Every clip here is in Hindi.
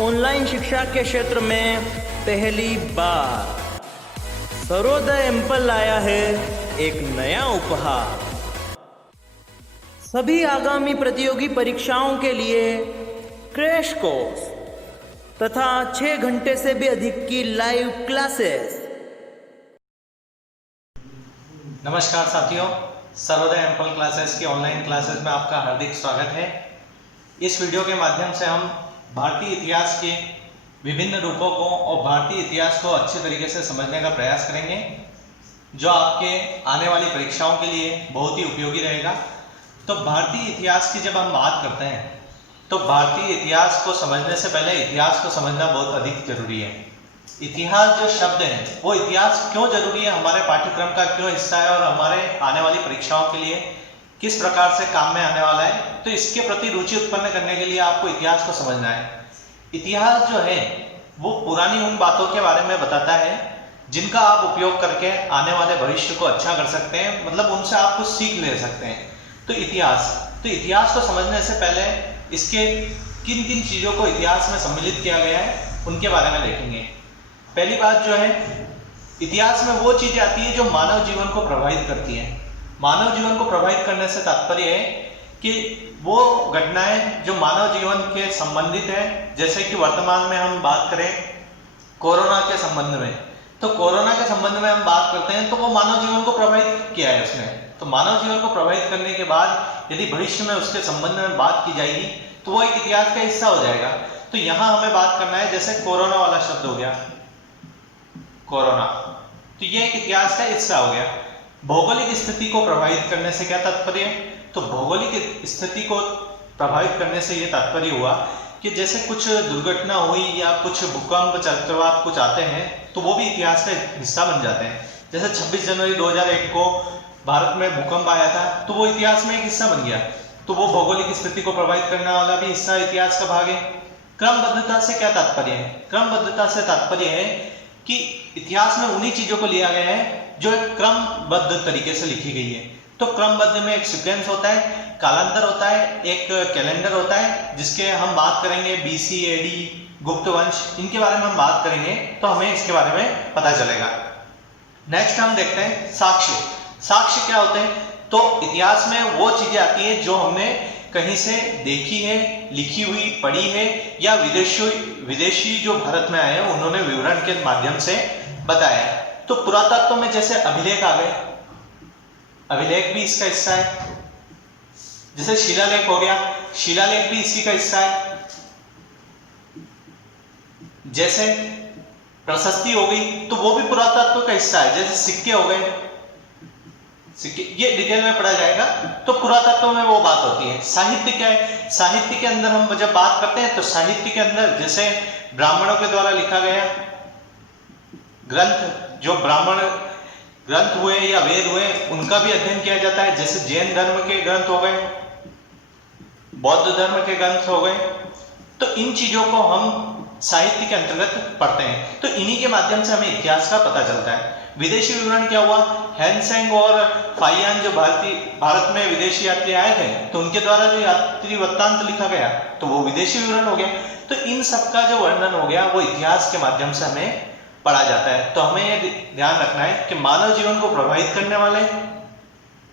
ऑनलाइन शिक्षा के क्षेत्र में पहली बार सर्वोदय एम्पल लाया है एक नया उपहार। सभी आगामी प्रतियोगी परीक्षाओं के लिए क्रैश कोर्स तथा 6 घंटे से भी अधिक की लाइव क्लासेस। नमस्कार साथियों, सर्वोदय एम्पल क्लासेस की ऑनलाइन क्लासेस में आपका हार्दिक स्वागत है। इस वीडियो के माध्यम से हम भारतीय इतिहास के विभिन्न रूपों को और भारतीय इतिहास को अच्छे तरीके से समझने का प्रयास करेंगे, जो आपके आने वाली परीक्षाओं के लिए बहुत ही उपयोगी रहेगा। तो भारतीय इतिहास की जब हम बात करते हैं तो भारतीय इतिहास को समझने से पहले इतिहास को समझना बहुत अधिक जरूरी है। इतिहास जो शब्द है वो इतिहास क्यों जरूरी है, हमारे पाठ्यक्रम का क्यों हिस्सा है और हमारे आने वाली परीक्षाओं के लिए किस प्रकार से काम में आने वाला है, तो इसके प्रति रुचि उत्पन्न करने के लिए आपको इतिहास को समझना है। इतिहास जो है वो पुरानी उन बातों के बारे में बताता है जिनका आप उपयोग करके आने वाले भविष्य को अच्छा कर सकते हैं, मतलब उनसे आप कुछ सीख ले सकते हैं। तो इतिहास को समझने से पहले इसके किन किन चीजों को इतिहास में सम्मिलित किया गया है उनके बारे में देखेंगे। पहली बात जो है, इतिहास में वो चीजें आती है जो मानव जीवन को प्रभावित करती है। मानव जीवन को प्रभावित करने से तात्पर्य है कि वो घटनाएं जो मानव जीवन के संबंधित है, जैसे कि वर्तमान में हम बात करें कोरोना के संबंध में, तो कोरोना के संबंध में हम बात करते हैं तो वो मानव जीवन को प्रभावित किया है उसने। तो मानव जीवन को प्रभावित करने के बाद यदि भविष्य में उसके संबंध में बात की जाएगी तो वो एक इतिहास का हिस्सा हो जाएगा। तो यहां हमें बात करना है, जैसे कोरोना वाला शब्द हो गया, कोरोना, तो ये एक इतिहास का हिस्सा हो गया। भौगोलिक स्थिति को प्रभावित करने से क्या तात्पर्य है, तो भौगोलिक स्थिति को प्रभावित करने से ये तात्पर्य हुआ कि जैसे कुछ दुर्घटना हुई या कुछ भूकंप चक्रवात कुछ आते हैं तो वो भी इतिहास का हिस्सा बन जाते हैं। जैसे 26 जनवरी 2001 को भारत में भूकंप आया था तो वो इतिहास में एक हिस्सा बन गया, तो वो भौगोलिक स्थिति को प्रभावित करने वाला भी हिस्सा इतिहास का भाग है। क्रमबद्धता से क्या तात्पर्य है, क्रमबद्धता से तात्पर्य है कि इतिहास में उन्हीं चीजों को लिया गया है जो एक क्रमबद्ध तरीके से लिखी गई है। तो क्रमबद्ध में एक सीक्वेंस होता है, कालांतर होता है, एक कैलेंडर होता है, जिसके हम बात करेंगे BC AD गुप्त वंश, इनके बारे में हम बात करेंगे तो हमें इसके बारे में पता चलेगा। नेक्स्ट हम देखते हैं साक्ष्य। साक्ष्य क्या होते हैं, तो इतिहास में वो चीजें आती है जो हमने कहीं से देखी है, लिखी हुई, पढ़ी है, या विदेशी जो भारत में आए हैं उन्होंने विवरण के माध्यम से बताया। तो पुरातत्व में जैसे अभिलेख आ गए, अभिलेख भी इसका हिस्सा है। जैसे शिलालेख हो गया, शिलालेख भी इसी का हिस्सा है। जैसे प्रशस्ति हो गई तो वो भी पुरातत्व का हिस्सा है। जैसे सिक्के हो गए, सिक्के ये डिटेल में पढ़ा जाएगा, तो पुरातत्व में वो बात होती है। साहित्य क्या है, साहित्य के अंदर हम जब बात करते हैं तो साहित्य के अंदर जैसे ब्राह्मणों के द्वारा लिखा गया ग्रंथ, जो ब्राह्मण ग्रंथ हुए या वेद हुए, उनका भी अध्ययन किया जाता है। जैसे जैन धर्म के ग्रंथ हो गए, बौद्ध धर्म के ग्रंथ हो गए, तो इन चीजों को हम साहित्य के अंतर्गत पढ़ते हैं। तो इन्हीं के माध्यम से हमें इतिहास का पता चलता है। विदेशी विवरण क्या हुआ, हैनसेंग और फाइयान जो भारत में विदेशी यात्री आए थे तो उनके द्वारा जो यात्री वृत्तांत लिखा गया तो वो विदेशी विवरण हो गया। तो इन सब का जो वर्णन हो गया वो इतिहास के माध्यम से हमें पढ़ा जाता है। तो हमें ये ध्यान रखना है कि मानव जीवन को प्रभावित करने वाले,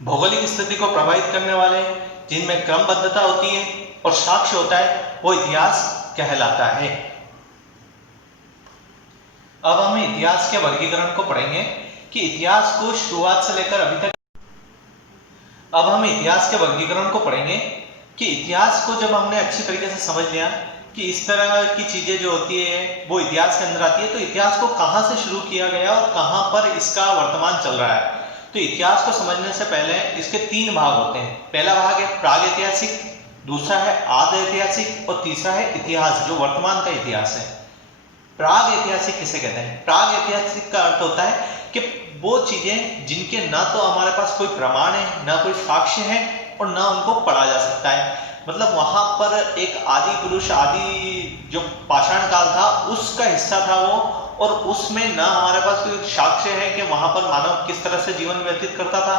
भौगोलिक स्थिति को प्रभावित करने वाले, जिनमें क्रमबद्धता होती है और साक्ष्य होता है, वो इतिहास कहलाता है। अब हम इतिहास के वर्गीकरण को पढ़ेंगे कि इतिहास को शुरुआत से लेकर अभी तक। अब हम इतिहास के वर्गीकरण को पढ़ेंगे कि इतिहास को जब हमने अच्छी तरीके से समझ लिया कि इस तरह की चीजें जो होती है वो इतिहास के अंदर आती है, तो इतिहास को कहां से शुरू किया गया और कहां पर इसका वर्तमान चल रहा है। तो इतिहास को समझने से पहले इसके 3 भाग होते हैं। पहला भाग है प्राग ऐतिहासिक, दूसरा है आद ऐतिहासिक और तीसरा है इतिहास जो वर्तमान का इतिहास है। प्राग ऐतिहासिक किसे कहते हैं, प्राग ऐतिहासिक का अर्थ होता है कि वो चीजें जिनके ना तो हमारे पास कोई प्रमाण है, ना कोई साक्ष्य है और ना उनको पढ़ा जा सकता है। मतलब वहां पर एक आदि पुरुष, आदि जो पाषाण काल था उसका हिस्सा था वो, और उसमें ना हमारे पास कोई साक्ष्य है कि वहां पर मानव किस तरह से जीवन व्यतीत करता था,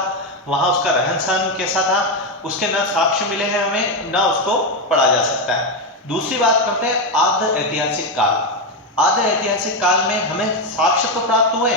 वहां उसका रहन सहन कैसा था, उसके ना साक्ष्य मिले हैं हमें, ना उसको पढ़ा जा सकता है। दूसरी बात करते हैं आद्य ऐतिहासिक काल। आद्य ऐतिहासिक काल में हमें साक्ष्य तो प्राप्त हुए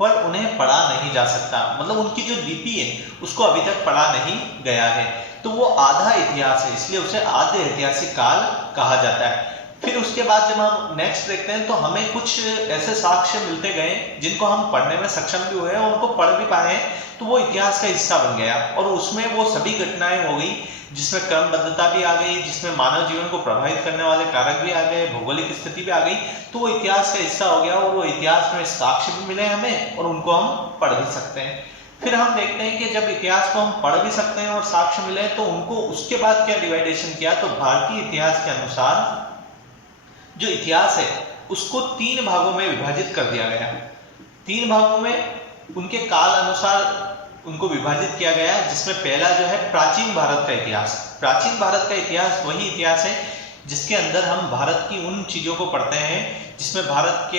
पर उन्हें पढ़ा नहीं जा सकता, मतलब उनकी जो लिपि है उसको अभी तक पढ़ा नहीं गया है, तो वो आधा इतिहास है, इसलिए उसे आद्य ऐतिहासिक काल कहा जाता है। फिर उसके बाद जब हम नेक्स्ट देखते हैं तो हमें कुछ ऐसे साक्ष्य मिलते गए जिनको हम पढ़ने में सक्षम भी हुए और उनको पढ़ भी पाए, तो वो इतिहास का हिस्सा बन गया और उसमें वो सभी घटनाएं हो गई जिसमें क्रमबद्धता भी आ गई, जिसमें मानव जीवन को प्रभावित करने वाले कारक भी आ गए, भौगोलिक स्थिति भी आ गई, तो वो इतिहास का हिस्सा हो गया और वो इतिहास में साक्ष्य भी मिले हमें और उनको हम पढ़ भी सकते हैं। फिर हम देखते हैं कि जब इतिहास को हम पढ़ भी सकते हैं और साक्ष्य मिले तो उनको उसके बाद क्या डिवाइडेशन किया, तो भारतीय इतिहास के अनुसार जो इतिहास है उसको 3 भागों में विभाजित कर दिया गया। 3 भागों में उनके काल अनुसार उनको विभाजित किया गया, जिसमें पहला जो है प्राचीन भारत का इतिहास। प्राचीन भारत का इतिहास वही इतिहास है जिसके अंदर हम भारत की उन चीजों को पढ़ते हैं जिसमें भारत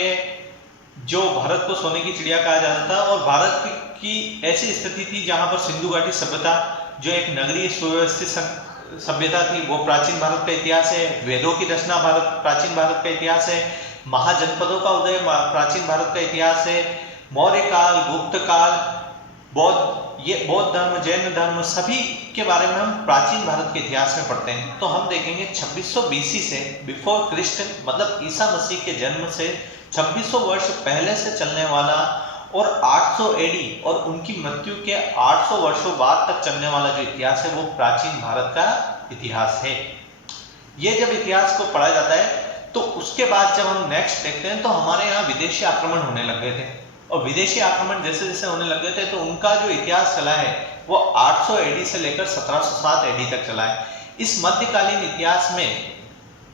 को सोने की चिड़िया कहा जाता था और भारत की ऐसी स्थिति थी जहां पर सिंधु घाटी सभ्यता जो एक नगरीय सुव्यवस्थित सभ्यता थी वो प्राचीन भारत का इतिहास है। वेदों की रचना प्राचीन भारत का इतिहास है। महाजनपदों का उदय प्राचीन भारत का इतिहास है। मौर्य काल, गुप्त काल, बौद्ध धर्म, जैन धर्म, सभी के बारे में हम प्राचीन भारत के इतिहास में पढ़ते हैं। तो हम देखेंगे 2600 BC से बिफोर क्रिस्ट, मतलब ईसा मसीह के जन्म से 2600 वर्ष पहले से चलने वाला और 800 AD और उनकी मृत्यु के 800 वर्षों बाद तक चलने वाला जो इतिहास है वो प्राचीन भारत का इतिहास है। ये जब इतिहास को पढ़ा जाता है तो उसके बाद जब हम नेक्स्ट देखते हैं तो हमारे यहाँ विदेशी आक्रमण होने लग गए थे और विदेशी आक्रमण जैसे जैसे होने लग गए थे तो उनका जो इतिहास चला है वो 800 AD से लेकर 1707 AD तक चला है। इस मध्यकालीन इतिहास में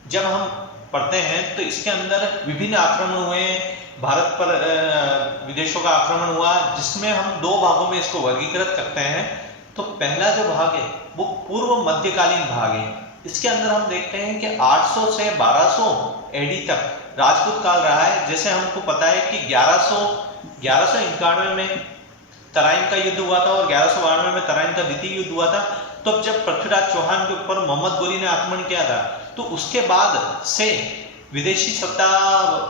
जब हम पढ़ते हैं तो इसके अंदर विभिन्न आक्रमण हुए, भारत पर विदेशों का आक्रमण हुआ, जिसमें हम 2 भागों में इसको वर्गीकृत करते हैं। तो पहला जो भाग है वो पूर्व मध्यकालीन भाग है। इसके अंदर हम देखते हैं कि 800 से 1200 AD तक राजपूत काल रहा है। जैसे हमको पता है कि 1191 में तराइन का युद्ध हुआ था और 1192 में तराइन का द्वितीय युद्ध हुआ था। तो जब पृथ्वीराज चौहान के ऊपर मोहम्मद गोरी ने आक्रमण किया था तो उसके बाद से विदेशी सत्ता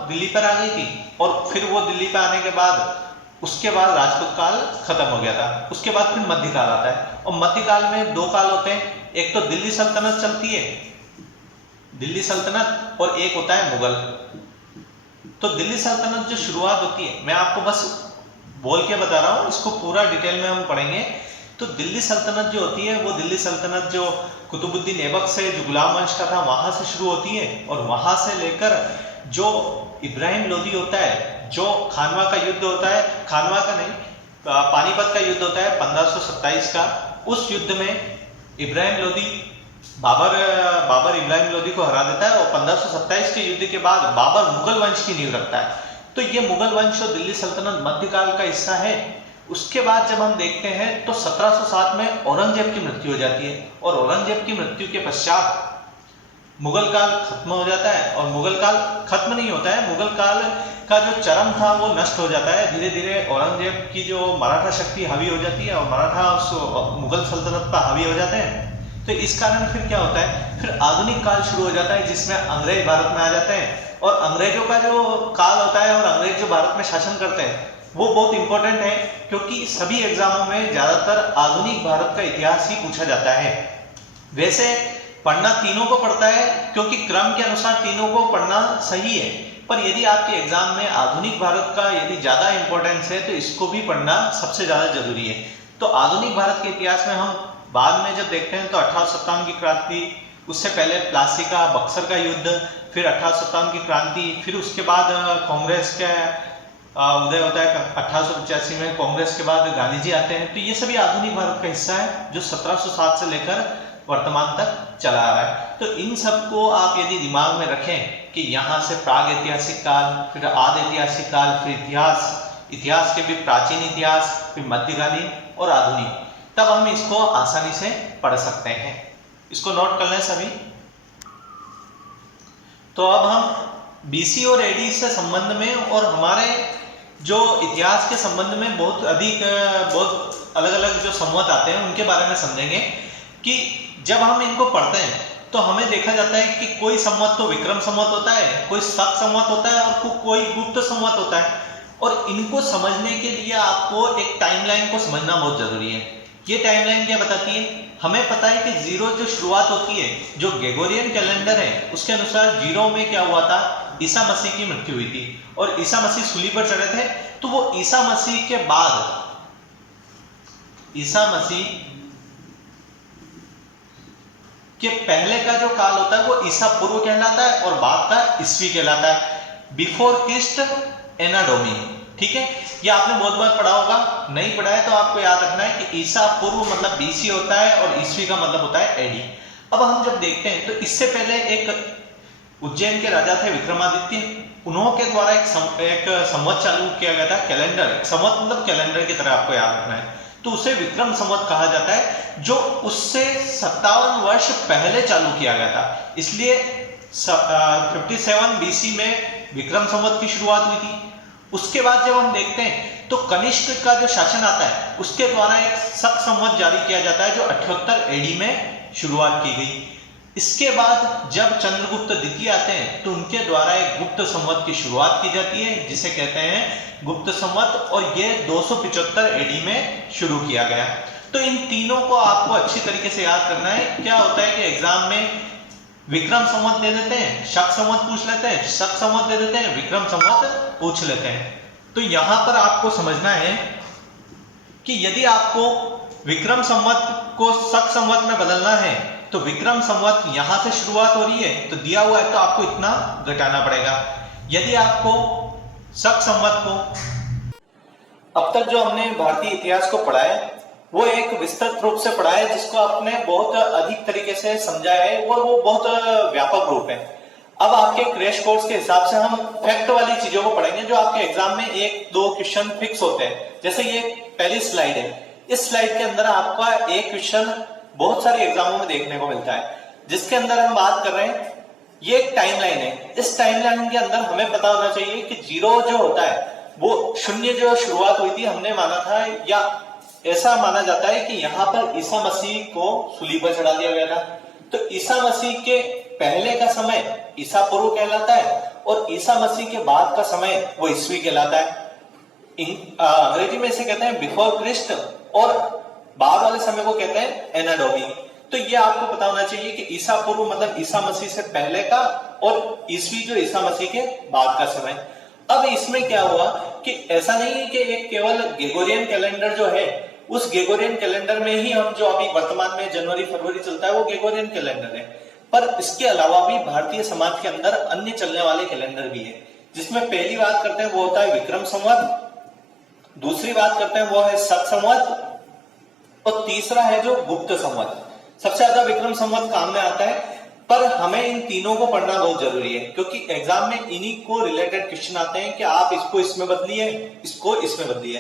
दिल्ली पर आ गई थी और फिर वो दिल्ली पर आने के बाद उसके बाद राजपूत काल खत्म हो गया था। उसके बाद फिर मध्यकाल आता है और मध्यकाल में 2 काल होते हैं, एक तो दिल्ली सल्तनत चलती है, दिल्ली सल्तनत, और एक होता है मुगल। तो दिल्ली सल्तनत जो शुरुआत होती है, मैं आपको बस बोल के बता रहा हूँ, इसको पूरा डिटेल में हम पढ़ेंगे। तो दिल्ली सल्तनत जो होती है वो दिल्ली सल्तनत जो कुतुबुद्दीन ऐबक से जो गुलाम वंश का था वहां से शुरू होती है और वहां से लेकर जो इब्राहिम लोदी होता है, जो खानवा का युद्ध होता है, खानवा का नहीं, पानीपत का युद्ध होता है 1527 का। उस युद्ध में इब्राहिम लोदी बाबर इब्राहिम लोदी को हरा देता है और 1527 के युद्ध के बाद बाबर मुगल वंश की नींव रखता है। तो ये मुगल वंश और दिल्ली सल्तनत मध्यकाल का हिस्सा है। उसके बाद जब हम देखते हैं तो 1707 में औरंगजेब की मृत्यु हो जाती है और औरंगजेब की मृत्यु के पश्चात मुगल काल खत्म हो जाता है। और मुगल काल खत्म नहीं होता है, मुगल काल का जो चरम था वो नष्ट हो जाता है। धीरे धीरे औरंगजेब की जो मराठा शक्ति हावी हो जाती है और मराठा उस मुगल सल्तनत पर हावी हो जाते हैं। तो इस कारण फिर क्या होता है, फिर आधुनिक काल शुरू हो जाता है जिसमें अंग्रेज भारत में आ जाते हैं और अंग्रेजों का जो काल होता है और अंग्रेज जो भारत में शासन करते हैं वो बहुत इंपॉर्टेंट है, क्योंकि सभी एग्जामों में ज्यादातर आधुनिक भारत का इतिहास ही पूछा जाता है। वैसे पढ़ना तीनों को पड़ता है क्योंकि क्रम के अनुसार तीनों को पढ़ना सही है, पर यदि आपके एग्जाम में आधुनिक भारत का यदि ज्यादा इंपॉर्टेंस है तो इसको भी पढ़ना सबसे ज्यादा जरूरी है। तो आधुनिक भारत के इतिहास में हम बाद में जब देखते हैं तो 1857 की क्रांति, उससे पहले प्लासी का बक्सर का युद्ध, फिर 1857 की क्रांति, फिर उसके बाद कांग्रेस का उदय होता है 1885 में, कांग्रेस के बाद गांधी जी आते हैं। तो ये सभी आधुनिक भारत का हिस्सा है जो 1707 से लेकर वर्तमान तक चला आ रहा है। तो इन सबको आप यदि दिमाग में रखें कि यहाँ से प्राग ऐतिहासिक काल, फिर आदि ऐतिहासिक काल, फिर इतिहास के भी प्राचीन इतिहास, फिर मध्यकालीन और आधुनिक, तब हम इसको आसानी से पढ़ सकते हैं। इसको नोट कर लें सभी। तो अब हम BC और AD से संबंध में और हमारे जो इतिहास के संबंध में बहुत अलग अलग जो संवत आते हैं उनके बारे में समझेंगे कि जब हम इनको पढ़ते हैं तो हमें देखा जाता है कि कोई संवत तो विक्रम संवत होता है, कोई शक संवत होता है और कोई गुप्त संवत होता है। और इनको समझने के लिए आपको एक टाइमलाइन को समझना बहुत जरूरी है। ये टाइमलाइन क्या बताती है? हमें पता है कि जीरो जो शुरुआत होती है, जो ग्रेगोरियन कैलेंडर है उसके अनुसार जीरो में क्या हुआ था, ईसा मसीह की मृत्यु हुई थी और ईसा मसीह सूली पर चढ़े थे। तो वो ईसा मसीह के बाद, ईसा मसीह के पहले का जो काल होता है वो ईसा पूर्व कहलाता है और बाद का ईस्वी कहलाता है। बिफोर क्रिस्ट एना डोमिनी, ठीक है। ये आपने बहुत बार पढ़ा होगा, नहीं पढ़ा है तो आपको याद रखना है कि ईसा पूर्व मतलब बीसी होता है और ईस्वी का मतलब होता है एडी। अब हम जब देखते हैं तो इससे पहले एक उज्जैन के राजा थे विक्रमादित्य, उन्होंने के द्वारा एक संवत चालू किया गया था, कैलेंडर। संवत मतलब कैलेंडर की तरह आपको याद रखना है, तो उसे विक्रम संवत कहा जाता है, जो उससे 57 वर्ष पहले चालू किया गया था। इसलिए 57 बीसी में विक्रम संवत की शुरुआत हुई थी। उसके बाद जब हम देखते हैं तो कनिष्क का जो शासन आता है उसके द्वारा एक शक संवत जारी किया जाता है, जो 78 एडी में शुरुआत की गई। इसके बाद जब चंद्रगुप्त द्वितीय आते हैं तो उनके द्वारा एक गुप्त संवत की शुरुआत की जाती है, जिसे कहते हैं गुप्त संवत, और ये 275 एडी में शुरू किया गया। तो इन तीनों को आपको अच्छी तरीके से याद करना है। क्या होता है कि एग्जाम में विक्रम संवत दे देते हैं, शक संवत पूछ लेते हैं, शक संवत दे देते हैं, विक्रम संवत पूछ लेते हैं। तो यहां पर आपको समझना है कि यदि आपको विक्रम संवत को शक संवत में बदलना है तो विक्रम संवत यहां से शुरुआत हो रही है तो दिया हुआ है तो आपको इतना घटाना पड़ेगा। यदि आपको शक संवत को, अब तक जो हमने भारतीय इतिहास को पढ़ा है वो एक विस्तृत रूप से पढ़ा है, जिसको आपने बहुत अधिक तरीके से समझा है और वो बहुत व्यापक रूप है। अब आपके क्रैश कोर्स के हिसाब से हम फैक्ट वाली चीजों को पढ़ेंगे, जो आपके एग्जाम में 1-2 क्वेश्चन फिक्स होते हैं। जैसे ये पहली स्लाइड है, इस स्लाइड के अंदर आपका एक क्वेश्चन बहुत सारे एग्जामों में देखने को मिलता है, जिसके अंदर हम बात कर रहे हैं, ये एक टाइमलाइन है। इस टाइमलाइन के अंदर हमें पता होना चाहिए कि जीरो जो होता है वो शून्य जो शुरुआत हुई थी हमने माना था, या ऐसा माना जाता है कि यहाँ पर ईसा मसीह को सूली पर चढ़ा दिया गया था। तो ईसा मसीह के पहले का समय ईसा पूर्व कहलाता है और ईसा मसीह के बाद का समय वो ईस्वी कहलाता है। अंग्रेजी में इसे कहते हैं बिफोर क्रिस्ट, और बाद वाले समय को कहते हैं एना डोमिनी। तो ये आपको पता होना चाहिए कि ईसा पूर्व मतलब ईसा मसीह से पहले का, और ईस्वी जो ईसा मसीह के बाद का समय। अब इसमें क्या हुआ कि ऐसा नहीं है कि एक केवल ग्रेगोरियन कैलेंडर जो है उस ग्रेगोरियन कैलेंडर में ही हम जो अभी वर्तमान में जनवरी फरवरी चलता है वो ग्रेगोरियन कैलेंडर है, पर इसके अलावा भी भारतीय समाज के अंदर अन्य चलने वाले कैलेंडर भी है, जिसमें पहली बात करते हैं वो होता है विक्रम संवत, दूसरी बात करते हैं वो है शक संवत, और तीसरा है जो गुप्त संवत। सबसे ज्यादा विक्रम संवत काम में आता है, पर हमें इन तीनों को पढ़ना बहुत जरूरी है, क्योंकि एग्जाम में इन्हीं को रिलेटेड क्वेश्चन आते हैं कि आप इसको इसमें बदलिए, इसको इसमें बदलिए।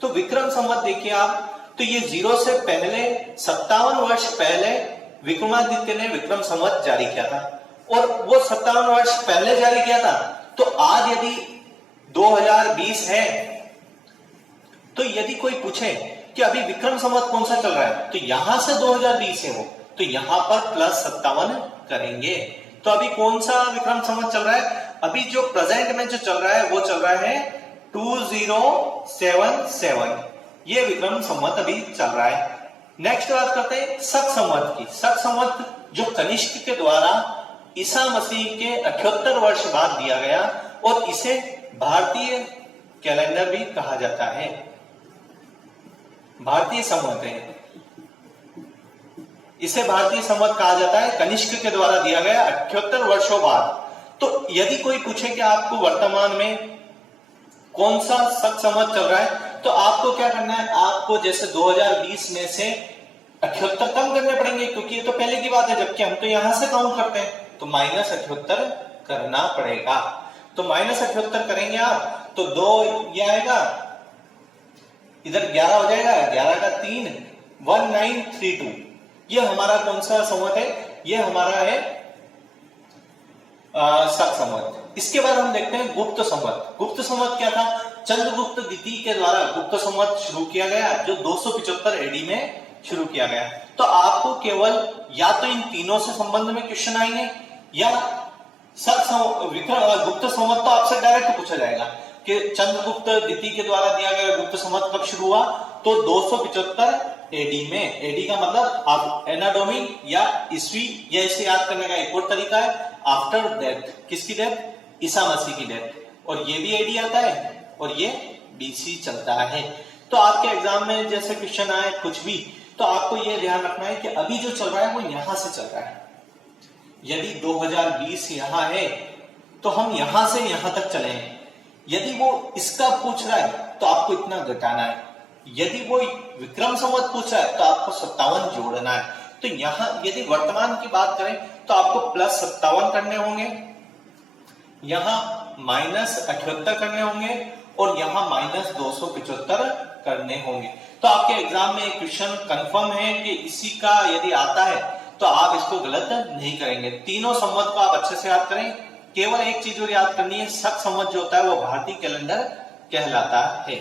तो विक्रम संवत देखिए आप, तो ये जीरो से पहले 57 वर्ष पहले विक्रमादित्य ने विक्रम संवत जारी किया था, और वो 57 वर्ष पहले जारी किया था। तो आज यदि 2020 है, तो यदि कोई पूछे कि अभी विक्रम संवत कौन सा चल रहा है, तो यहां से 2020 है वो, तो यहां पर +57 करेंगे। तो अभी कौन सा विक्रम संवत चल रहा है? अभी जो प्रेजेंट में जो चल रहा है वो चल रहा है 2077, ये विक्रम संवत अभी चल रहा है। नेक्स्ट बात करते हैं शक संवत की। शक संवत जो कनिष्क के द्वारा ईसा मसीह के 78 वर्ष बाद दिया गया, और इसे भारतीय कैलेंडर भी कहा जाता है, भारतीय संवत है, इसे भारतीय संवत कहा जाता है। कनिष्क के द्वारा दिया गया 78 वर्षों बाद। तो यदि कोई पूछे कि आपको वर्तमान में कौन सा शक संवत चल रहा है, तो आपको क्या करना है, आपको जैसे 2020 में से 78 कम करने पड़ेंगे, क्योंकि ये तो पहले की बात है, जबकि हम तो यहां से काउंट करते हैं, तो -78 करना पड़ेगा। तो -78 करेंगे आप तो 2 ये आएगा, इधर 11 हो जाएगा, 11 का 3 1932। ये हमारा कौन सा संवत है? ये हमारा है शक संवत। इसके बाद हम देखते हैं गुप्त संवत। गुप्त संवत क्या था? चंद्रगुप्त द्वितीय के द्वारा गुप्त संवत शुरू किया गया, जो 275 एडी में शुरू किया गया। तो आपको केवल या तो इन तीनों से संबंध में क्वेश्चन आएंगे या गुप्त संवत तो आपसे डायरेक्ट पूछा जाएगा कि चंद्रगुप्त द्वितीय के द्वारा दिया गया गुप्त संवत कब शुरू हुआ, तो 275 एडी में। एडी का मतलब आप एना डोमिन या ईस्वी, या इसे याद करने का एक और तरीका है आफ्टर डेथ। किसकी डेथ? ईसा मसीह की डेथ। और ये भी एडी आता है और ये बीसी चलता है। तो आपके एग्जाम में जैसे क्वेश्चन आए कुछ भी, तो आपको ये ध्यान रखना है कि अभी जो चल रहा है वो यहां से चल रहा है। यदि 2020 यहां है तो हम यहां से यहां तक चले हैं। यदि वो इसका पूछ रहा है तो आपको इतना घटाना है। यदि वो विक्रम संवत पूछ रहा है तो आपको 57 जोड़ना है। तो यहां यदि वर्तमान की बात करें तो आपको +57 करने होंगे, यहां -78 करने होंगे और यहां -275 करने होंगे। तो आपके एग्जाम में एक क्वेश्चन कंफर्म है कि इसी का यदि आता है तो आप इसको गलत नहीं करेंगे। तीनों संवत को आप अच्छे से याद करें। केवल एक चीज और याद करनी है, शक संवत जो होता है वो भारतीय कैलेंडर कहलाता है।